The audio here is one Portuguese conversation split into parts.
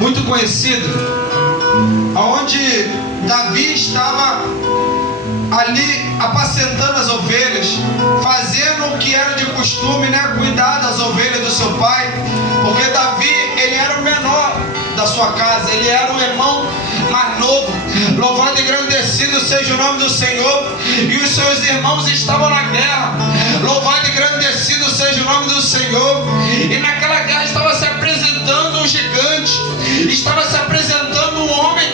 muito conhecida, onde Davi estava ali apacentando as ovelhas, fazendo o que era de costume, né? Cuidar das ovelhas do seu pai, porque Davi, ele era o menor da sua casa, ele era o irmão mais novo. Louvado e engrandecido seja o nome do Senhor. E os seus irmãos estavam na guerra. Louvado e engrandecido seja o nome do Senhor. E naquela guerra estava se apresentando um gigante, estava se apresentando um homem.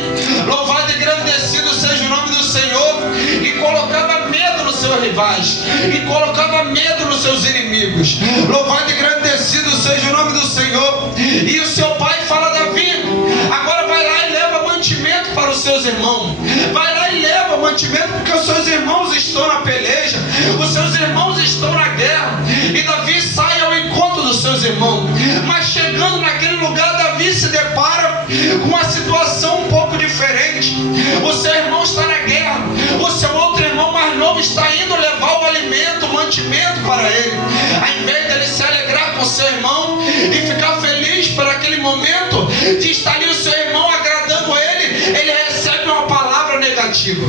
Louvado e engrandecido seja o nome do Senhor. E colocava medo nos seus rivais, e colocava medo nos seus inimigos. Louvado e engrandecido seja o nome do Senhor. E o seu pai fala a Davi: agora vai lá e leva mantimento para os seus irmãos. Vai lá e leva mantimento, porque os seus irmãos estão na peleja, os seus irmãos estão na guerra. E Davi sai ao encontro dos seus irmãos. Mas chegando naquele lugar, Davi se depara com uma situação um pouco diferente. O seu irmão está na guerra, o seu outro irmão mais novo está indo levar o alimento, o mantimento para ele. Ao invés dele se alegrar com o seu irmão e ficar feliz por aquele momento de estar ali o seu irmão agradando ele, ele recebe uma palavra negativa.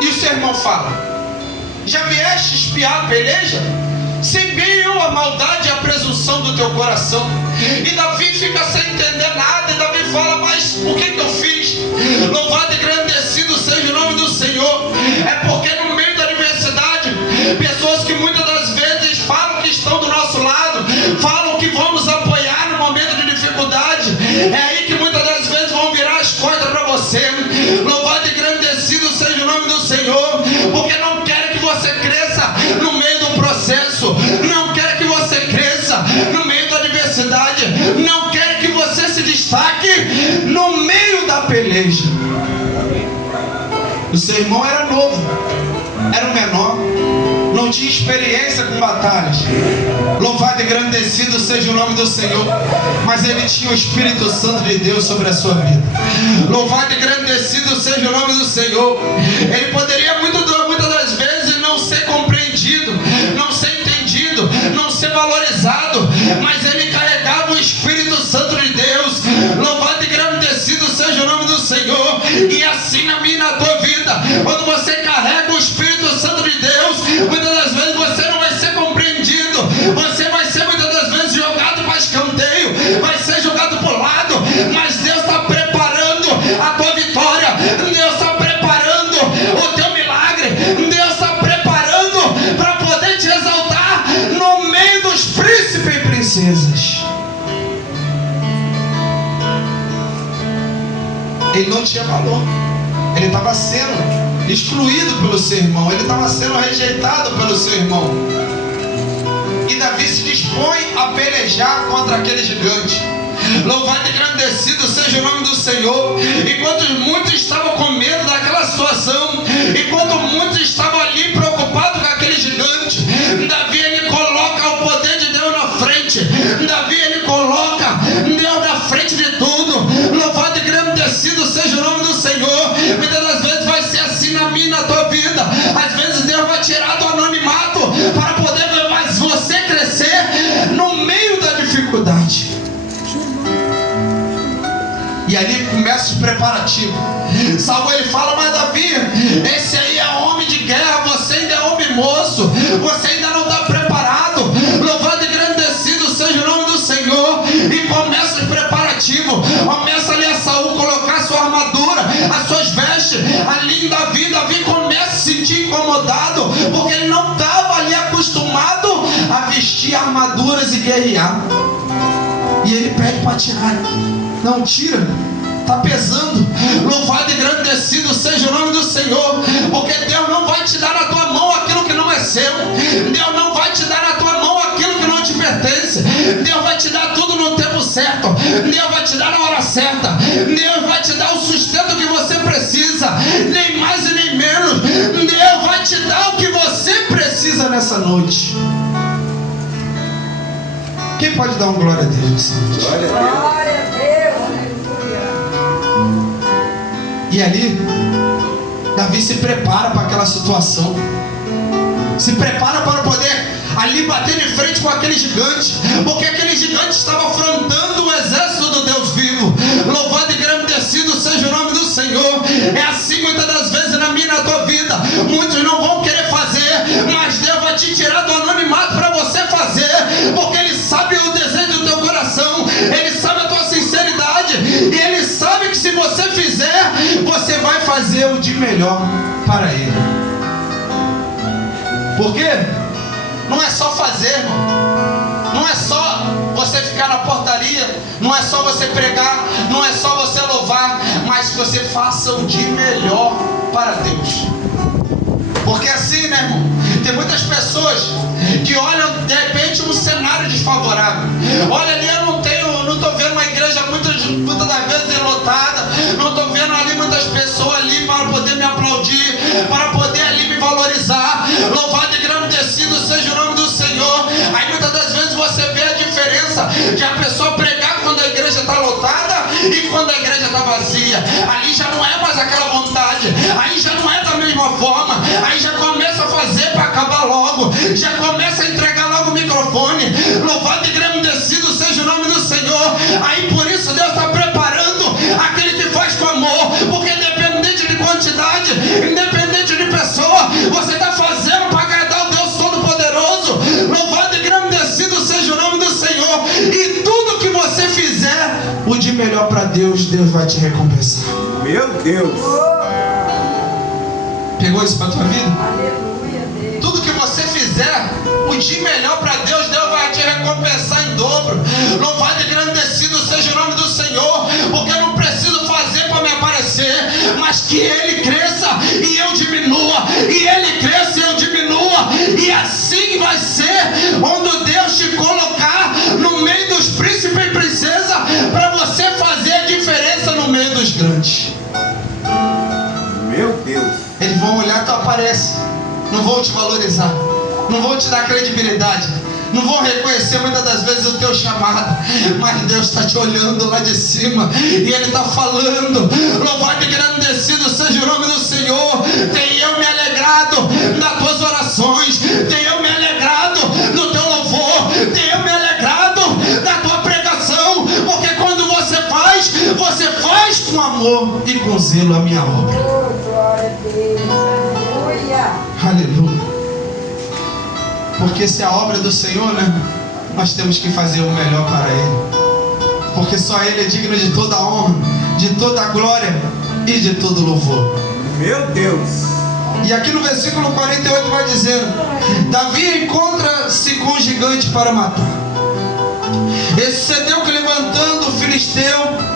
E o seu irmão fala: já vieste espiar a peleja? Sem bem eu a maldade e a presunção do teu coração. E Davi fica sem entender nada. E Davi fala: mas o que eu fiz? Louvado e engrandecido seja o nome do Senhor. É porque no meio da adversidade, pessoas que muitas das vezes falam que estão do nosso lado, falam que vamos apoiar no momento de dificuldade, é aí que muitas das vezes vão virar as costas para você. Louvado e engrandecido seja o nome do Senhor, porque não querem que você cresça no meio do processo, não querem que você cresça no meio da adversidade, não querem que você se destaque no meio da peleja. O seu irmão era novo, era o menor, não tinha experiência com batalhas. Louvado e engrandecido seja o nome do Senhor. Mas ele tinha o Espírito Santo de Deus sobre a sua vida. Louvado e engrandecido seja o nome do Senhor. Ele poderia muitas das vezes não ser compreendido, não ser entendido, não ser valorizado, mas ele carregava o Espírito Santo de Deus. Louvado e engrandecido seja o nome do Senhor. E assim na minha e na tua vida, quando você carrega o Espírito Santo de Deus, muitas das vezes você não vai ser compreendido, você vai ser muitas das vezes jogado para escanteio, vai ser jogado para o lado, mas Deus está preparando a tua vitória, Deus está preparando o teu milagre, Deus está preparando para poder te exaltar no meio dos príncipes e princesas. Ele não tinha valor, ele estava sendo excluído pelo seu irmão, ele estava sendo rejeitado pelo seu irmão. E Davi se dispõe a pelejar contra aquele gigante. Louvado e engrandecido seja o nome do Senhor. Enquanto muitos estavam com medo daquela situação, enquanto muitos estavam ali preocupados com aquele gigante, Davi, ele coloca o poder de Deus na frente. Davi, ele coloca Deus na frente de tudo. Louvado e engrandecido seja o nome do Senhor. Muitas das vezes vai ser assim na minha e na tua vida. Às vezes Deus vai tirar do anonimato para poder ver mais você crescer no meio da dificuldade. E ali começa os preparativos. Saul, ele fala: mas Davi, esse aí é homem de guerra, você ainda é homem moço, você ainda não está preparado. Louvado e engrandecido seja o nome do Senhor. E começa os preparativos. Começa ali a Saul colocar a sua armadura, as suas vestes. Ali em Davi começa a se sentir incomodado, porque ele não estava ali acostumado a vestir armaduras e guerrear. E ele pede para tirar. Não, tira, está pesando. Louvado e engrandecido seja o nome do Senhor, porque Deus não vai te dar na tua mão aquilo que não é seu. Deus não vai te dar na tua mão aquilo que não te pertence. Deus vai te dar tudo no tempo certo. Deus vai te dar na hora certa. Deus vai te dar o sustento que você precisa, nem mais e nem menos. Deus vai te dar o que você precisa nessa noite. Quem pode dar uma glória a Deus nessa noite? Glória a Deus. E ali, Davi se prepara para aquela situação. Se prepara para poder ali bater de frente com aquele gigante, porque aquele gigante estava afrontando Ele sabe a tua sinceridade, e Ele sabe que se você fizer, você vai fazer o de melhor para Ele. Por quê? Não é só fazer, irmão. Não é só você ficar na portaria, não é só você pregar, não é só você louvar, mas que você faça o de melhor para Deus. Porque assim, né, irmão, tem muitas pessoas que olham de repente um cenário desfavorável. Olha ali, eu não estou vendo uma igreja muitas das vezes lotada, não estou vendo ali muitas pessoas ali para poder me aplaudir, para poder ali me valorizar. Louvado e engrandecido seja o nome do Senhor. Aí muitas das vezes você vê a diferença de a pessoa pregar quando a igreja está lotada e quando a igreja está vazia. Ali já não é mais aquela vontade, aí já não é da mesma forma, aí já começa a fazer para acabar logo, já começa a entregar logo o microfone. Louvado e engrandecido seja o nome do Senhor. Aí por isso Deus está preparando aquele que faz com amor, porque independente de quantidade, independente de pessoa, você está fazendo para agradar o Deus Todo-Poderoso. Louvado e engrandecido seja o nome do Senhor. E tudo que você fizer, o de melhor para Deus, Deus vai te recompensar. Meu Deus! Pegou isso para a tua vida? Aleluia, Deus. Tudo que você fizer, o de melhor para Deus, Deus vai te recompensar em dobro. Louvado e engrandecido seja o nome do Senhor, porque eu não preciso fazer para me aparecer, mas que Ele cresça e eu diminua, e Ele cresça e eu diminua, e assim vai ser quando Deus te colocar no meio dos príncipes e princesas, para você fazer a diferença no meio dos grandes. Meu Deus! Eles vão olhar, tu aparece, não vão te valorizar, não vão te dar credibilidade, não vão reconhecer muitas das vezes o teu chamado, mas Deus está te olhando lá de cima e Ele está falando. Louvado e engrandecido seja o nome do Senhor. Tem eu me alegrado das tuas orações, tem eu me alegrado do teu louvor, tem eu me alegrado da tua pregação, porque quando você faz com amor e com zelo a minha obra. Oh, glória a Deus. Aleluia. Aleluia. Porque se é a obra do Senhor, né, nós temos que fazer o melhor para Ele. Porque só Ele é digno de toda a honra, de toda a glória e de todo louvor. Meu Deus! E aqui no versículo 48 vai dizendo: Davi encontra-se com um gigante para matar. Esse sucedeu que, levantando o filisteu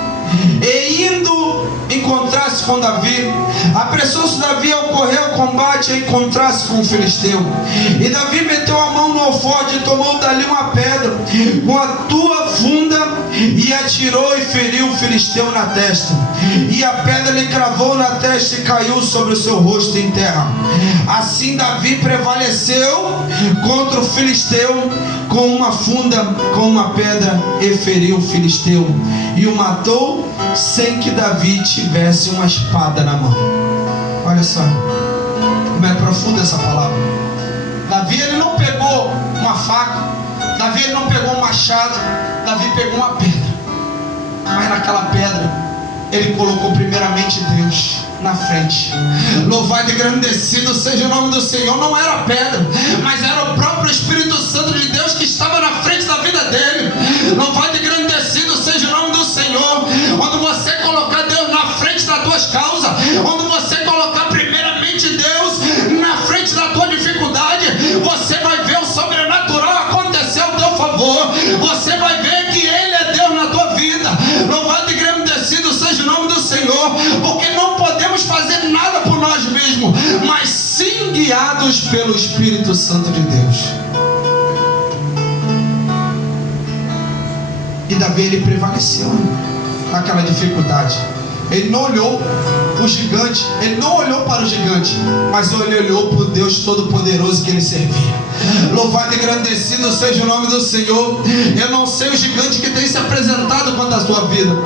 e indo encontrar-se com Davi, apressou-se Davi ao correr ao combate a encontrar-se com o filisteu. E Davi meteu a mão no alforje e tomou dali uma pedra com a tua funda e atirou e feriu o filisteu na testa. E a pedra lhe cravou na testa e caiu sobre o seu rosto em terra. Assim Davi prevaleceu contra o filisteu com uma funda, com uma pedra, e feriu o filisteu e o matou sem que Davi tivesse uma espada na mão. Olha só como é profunda essa palavra. Davi, ele não pegou uma faca, Davi, ele não pegou um machado, Davi pegou uma pedra, mas naquela pedra ele colocou primeiramente Deus na frente. Louvado e engrandecido seja o nome do Senhor. Não era pedra, mas era o próprio Espírito Santo de Deus que estava na frente da vida dele. Louvado e engrandecido seja o nome do Senhor. Quando você colocar Deus na frente das tuas causas, quando você colocar primeiramente Deus na frente da tua dificuldade, você vai ver o sobrenatural acontecer ao teu favor. Você vai ver que Ele é Deus na tua vida. Louvado e engrandecido seja o nome do Senhor, porque não podemos fazer nada por nós mesmos, mas sim guiados pelo Espírito Santo de Deus. E Davi, ele prevaleceu naquela dificuldade. Ele não olhou o gigante, ele não olhou para o gigante, mas ele olhou para o Deus Todo-Poderoso que ele servia. Louvado e engrandecido seja o nome do Senhor. Eu não sei o gigante que tem se apresentado contra a tua vida,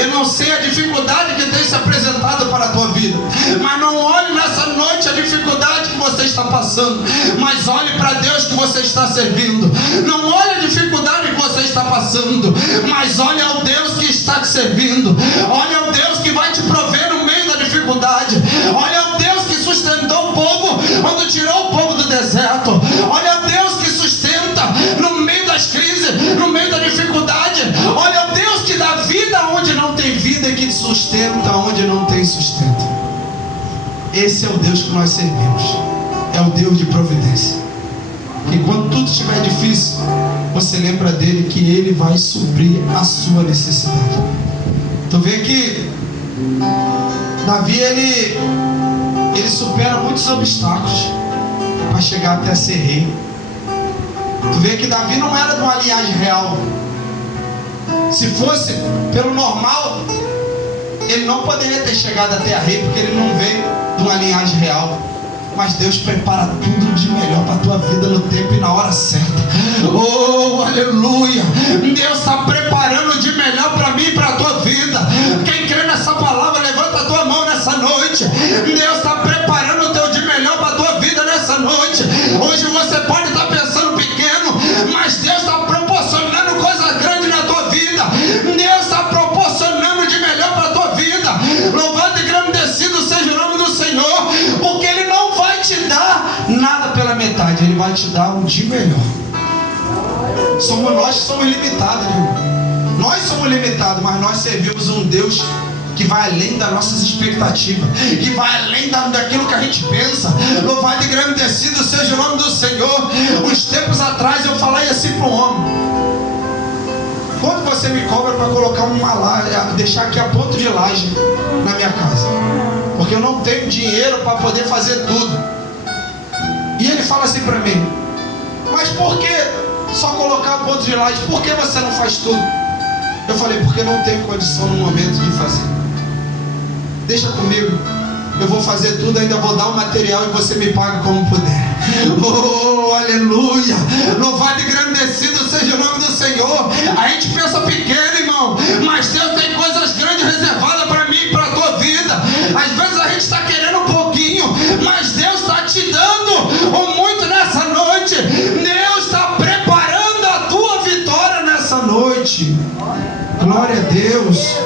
eu não sei a dificuldade que tem se apresentado para a tua vida, mas não olhe nessa noite a dificuldade que você está passando, mas olhe para Deus que você está servindo. Não olhe a dificuldade que você está passando, mas olhe ao Deus que está te servindo. Olhe ao Deus que vai te prover no meio da dificuldade. Olha o Deus que sustentou o povo quando tirou o povo do deserto. Olha o Deus que sustenta no meio das crises, no meio da dificuldade. Olha o Esse é o Deus que nós servimos. É o Deus de providência. E quando tudo estiver difícil, você lembra dele, que ele vai suprir a sua necessidade. Tu vê que Davi, ele supera muitos obstáculos para chegar até ser rei. Tu vê que Davi não era de uma linhagem real. Se fosse pelo normal, ele não poderia ter chegado até a rei, porque ele não veio de uma linhagem real. Mas Deus prepara tudo de melhor para a tua vida no tempo e na hora certa. Oh, aleluia! Deus está preparando de melhor para mim e para a tua vida. Quem crê nessa palavra, levanta a tua mão nessa noite. Deus está preparando o teu de melhor para a tua vida nessa noite. Hoje você pode estar pensando pequeno, mas Deus está proporcionando coisa grande na tua vida. Deus está proporcionando de melhor para a tua vida. Louvado e engrandecido seja o nome do Senhor, porque Ele não vai te dar nada pela metade, Ele vai te dar um de melhor. Nós somos limitados, né? Nós somos limitados, mas nós servimos um Deus que vai além das nossas expectativas, que vai além daquilo que a gente pensa. Louvado e engrandecido seja o nome do Senhor. Uns tempos atrás eu falei assim para um homem: quanto você me cobra para colocar uma laje, deixar aqui a ponto de laje na minha casa? Porque eu não tenho dinheiro para poder fazer tudo. E ele fala assim para mim: mas por que só colocar a ponto de laje? Por que você não faz tudo? Eu falei: porque não tenho condição no momento de fazer. Deixa comigo, eu vou fazer tudo, ainda vou dar o material e você me paga como puder. Oh, aleluia! Louvado e engrandecido seja o nome do Senhor. A gente pensa pequeno, irmão, mas Deus tem coisas grandes reservadas para mim e para a tua vida. Às vezes a gente está querendo um pouquinho, mas Deus está te dando o muito nessa noite. Deus está preparando a tua vitória nessa noite. Glória a Deus.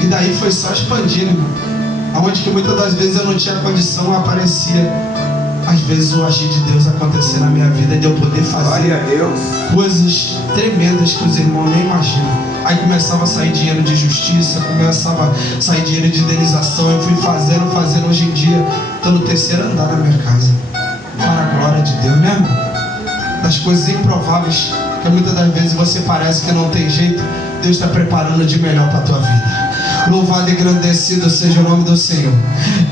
E daí foi só expandindo, irmão. Aonde que muitas das vezes eu não tinha condição, aparecia às vezes o agir de Deus acontecer na minha vida, de eu poder fazer coisas tremendas que os irmãos nem imaginam. Aí começava a sair dinheiro de justiça, começava a sair dinheiro de indenização. Eu fui fazendo. Hoje em dia estou no terceiro andar na minha casa, para a glória de Deus, né, irmão? Das coisas improváveis, que muitas das vezes você parece que não tem jeito, Deus está preparando de melhor para a tua vida. Louvado e engrandecido seja o nome do Senhor.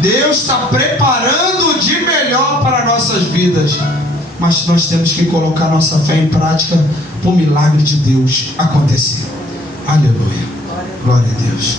Deus está preparando de melhor para nossas vidas, mas nós temos que colocar nossa fé em prática para o milagre de Deus acontecer. Aleluia. Glória a Deus.